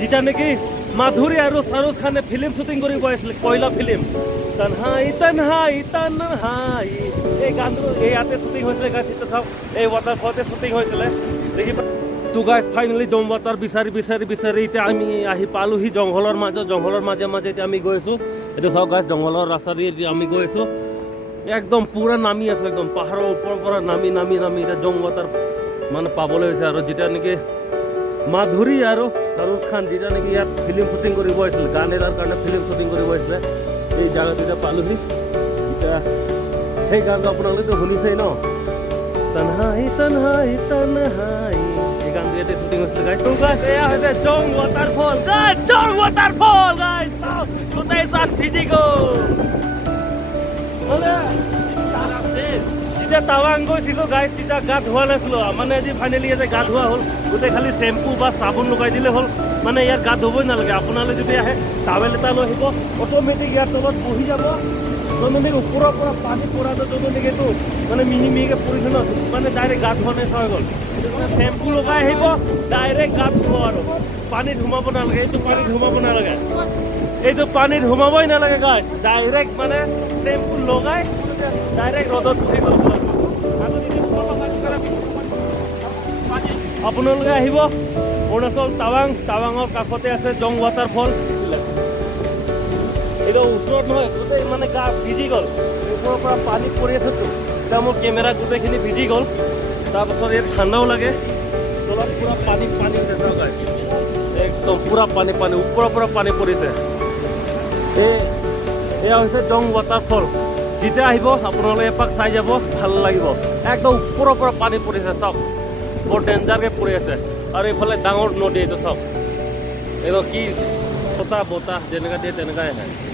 যেতিয়া নেকি মাধুৰী আৰু শাহৰুখ খানে ফিল্ম শ্বুটিং কৰিব আহিছিলে কয়লা ফিল্ম তনহাই তনহাই তনহাই এই গানটো ইয়াতে শ্বুটিং হৈছিলে গাইছ এইটো চাওক এই ৱাটাৰফলতে শ্বুটিং হৈছিলে দেখি তো গাইছ ফাইনেলি জং ৱাটাৰ বিচাৰি বিচাৰি বিচাৰি এতিয়া আমি আহি পালোহি জংঘলৰ মাজে মাজে এতিয়া আমি গৈ আছোঁ এইটো চাওক গাইছ জংঘলৰ ৰাস্তা দি এতিয়া আমি গৈ আছোঁ একদম পুৰা নামি আছোঁ একদম পাহাৰৰ ওপৰৰ পৰা নামি এতিয়া জং ৱাটাৰ মানে পাবলৈ হৈছে আৰু যেতিয়া নেকি মাধুৰী আৰু শাহৰুখ খান যেতিয়া নেকি ইয়াত ফিল্ম শ্বুটিং কৰিব আহিছিলে গান এটাৰ কাৰণে ফিল্ম শ্বুটিং কৰিব আহিছিলে এই জাগাটো এতিয়া পালোহি এতিয়া সেই গানটো আপোনালোকেতো শুনিছেই ন তনহাই তনহাই তনহাই এই গানটো ইয়াতে শ্বুটিং হৈছিলে গাইছ এয়া হৈছে জং ৱাটাৰফল গাইছ গোটেই তাত ভিজি গ'ল যেতিয়া টাৱাং গৈছিলোঁ গাইছ তেতিয়া গা ধোৱা নাছিলোঁ মানে আজি ফাইনেলি ইয়াতে গা ধোৱা হ'ল গোটেই খালি চেম্পু বা চাবোন লগাই দিলে হ'ল মানে ইয়াত গা ধুবই নালাগে আপোনালোকে যদি আহে টাৱেল এটা লৈ আহিব অট'মেটিক ইয়াৰ তলত বহি যাব অট'মেটিক ওপৰৰ পৰা পানী পৰাটো অট'মেটিক এইটো মানে মিহিকে পৰিছে ন মানে ডাইৰেক্ট গা ধোৱা নিচিনা হৈ গ'ল চেম্পু লগাই আহিব ডাইৰেক্ট গা ধুব আৰু পানীত সোমাব নালাগে এইটো পানীত সোমাবই নালাগে গাইছ ডাইৰেক্ট মানে চেম্পু লগাই ডাইৰেক্ট ৰ'দত ধুই ল'ব আপোনালোকে আহিব অৰুণাচল টাৱাঙৰ কাষতে আছে জং ৱাটাৰফল এইটো ওচৰত নহয় গোটেই মানে গা ভিজি গ'ল ওপৰৰ পৰা পানী পৰি আছেতো এতিয়া মোৰ কেমেৰা গোটেইখিনি ভিজি গ'ল তাৰপাছত ইয়াত ঠাণ্ডাও লাগে তলত পূৰা পানী একদম পূৰা পানী ওপৰৰ পৰা পানী পৰিছে এয়া হৈছে জং ৱাটাৰফল যেতিয়া আহিব আপোনালোকে এপাক চাই যাব ভাল লাগিব একদম ওপৰৰ পৰা পানী পৰিছে চাওক বৰ ডেঞ্জাৰকৈ পৰি আছে আৰু এইফালে ডাঙৰ নদী এইটো চাওক এইটো কি বতাহ যেনেকুৱা দিয়ে তেনেকুৱাই আহে